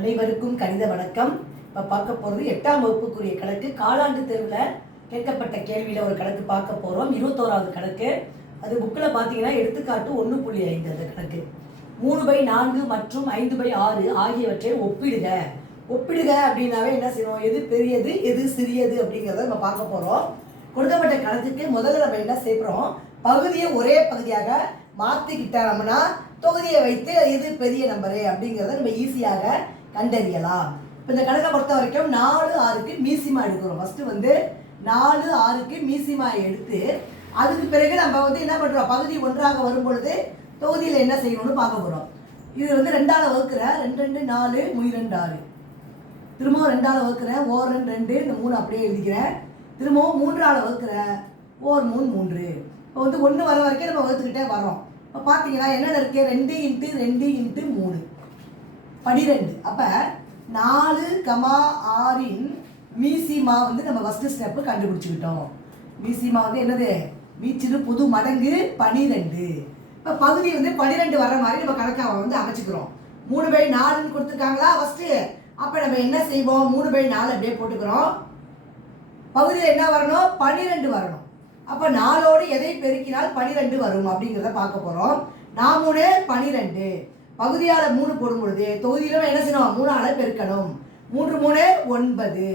அனைவருக்கும் கணித வணக்கம். இப்போ பார்க்க போகிறது 8ஆம் வகுப்புக்குரிய கணக்கு. காலாண்டு தேர்வில் கேட்கப்பட்ட கேள்வியில் ஒரு கணக்கு பார்க்க போகிறோம். 21வது கணக்கு. அது புக்கில் பார்த்தீங்கன்னா எடுத்துக்காட்டு 1.5 அந்த கணக்கு. 3/4 மற்றும் 5/6 ஆகியவற்றை ஒப்பிடுக. ஒப்பிடுக அப்படின்னாவே என்ன செய்யணும், எது பெரியது எது சிறியது அப்படிங்கிறத நம்ம பார்க்க போகிறோம். கொடுக்கப்பட்ட கணக்குக்கு முதல்ல நம்ம என்ன செய்கிறோம், பகுதியை ஒரே பகுதியாக மாற்றிக்கிட்டோம்னா தொகுதியை வைத்து எது பெரிய நம்பரு அப்படிங்கிறத நம்ம ஈஸியாக கண்டறியலாம். இப்போ இந்த கணக்கை பொறுத்த வரைக்கும் 4, 6க்கு மீசிமா எடுக்கிறோம். ஃபஸ்ட்டு 4, 6க்கு மீசிமா எடுத்து அதுக்கு பிறகு நம்ம என்ன பண்ணுறோம், பகுதி ஒன்றாக வரும் பொழுது தொகுதியில் என்ன செய்யணும்னு பார்க்க போகிறோம். இது 2ஆல் வகுக்கிறேன், 2 2 4 2 6. திரும்பவும் 2ஆல் வகுக்கிறேன், 1 2 2, இந்த 3 அப்படியே எழுதிக்கிறேன். திரும்பவும் 3ஆல் வகுக்கிறேன், 1 3 3. இப்போ 1 வர வரைக்கும் நம்ம வகுத்துக்கிட்டே வரோம். இப்போ பார்த்தீங்கன்னா என்னென்ன இருக்கு, 2 × 2 × 3 12. அப்போ 4, 6ன் மீசிமா நம்ம ஃபஸ்ட்டு ஸ்டெப்பு கண்டுபிடிச்சிக்கிட்டோம். மீசிமா என்னது, மீச்சிறு புது மடங்கு 12. இப்போ பகுதி 12 வர்ற மாதிரி நம்ம கணக்காக அமைச்சுக்கிறோம். 3/4ன்னு கொடுத்துருக்காங்களா ஃபஸ்ட்டு. அப்போ நம்ம என்ன செய்வோம், 3/4 அப்படியே போட்டுக்கிறோம். பகுதியில் என்ன வரணும், 12 வரணும். அப்போ 4ஓடு எதை பெருக்கினால் 12 வரும் அப்படிங்கிறத பார்க்க போகிறோம். 4 3 12. பகுதியால் 3 போடும் பொழுது தொகுதியிலும் என்ன செய்யணும், 3ஆல் பெருக்கணும். 3 3 9.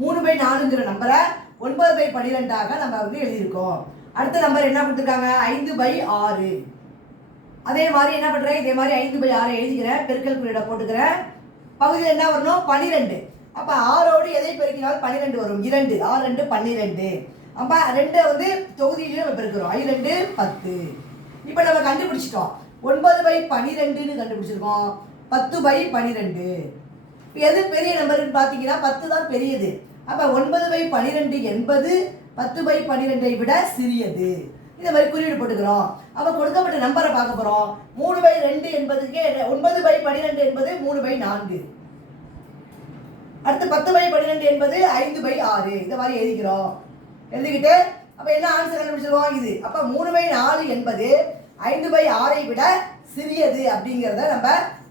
3/4ங்கிற நம்பரை 9/12ஆக நம்ம எழுதியிருக்கோம். அடுத்த நம்பர் என்ன கொடுத்துருக்காங்க, 5/6. அதே மாதிரி என்ன பண்ணுறேன், இதே மாதிரி 5/6 எழுதிக்கிறேன், பெருக்கல் குறியீடை போட்டுக்கிறேன். பகுதியில் என்ன வரணும், 12. அப்போ 6ஓடு எதை பெருக்கினால் 12 வரும், 2. 6 2 12. அப்போ 2 தொகுதியிலையும் நம்ம பெருக்கிறோம், 2 10. இப்போ நம்ம கண்டுபிடிச்சிட்டோம், 9/12ன்னு கண்டுபிடிச்சிருக்கோம், 10/12. இப்போ எது பெரிய நம்பருன்னு பார்த்தீங்கன்னா 10 தான் பெரியது. அப்போ 9/12 என்பது 10/12 விட சிறியது. இந்த மாதிரி குறியீடு போட்டுக்கிறோம். அப்போ கொடுக்கப்பட்ட நம்பரை பார்க்க போகிறோம். 3/2 என்பதுக்கு 9/12 என்பது 3/4. அடுத்து 10/12 என்பது 5/6. இந்த மாதிரி எழுதிக்கிறோம். எழுதிக்கிட்டு அப்போ என்ன ஆன்சர் கண்டுபிடிச்சிருவோம், இது. அப்போ 3/4 என்பது 5/6 விட சிறியது அப்படிங்கிறத நம்ம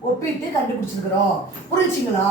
ஒப்பிட்டு கண்டுபிடிச்சிருக்கிறோம். புரிஞ்சுங்களா?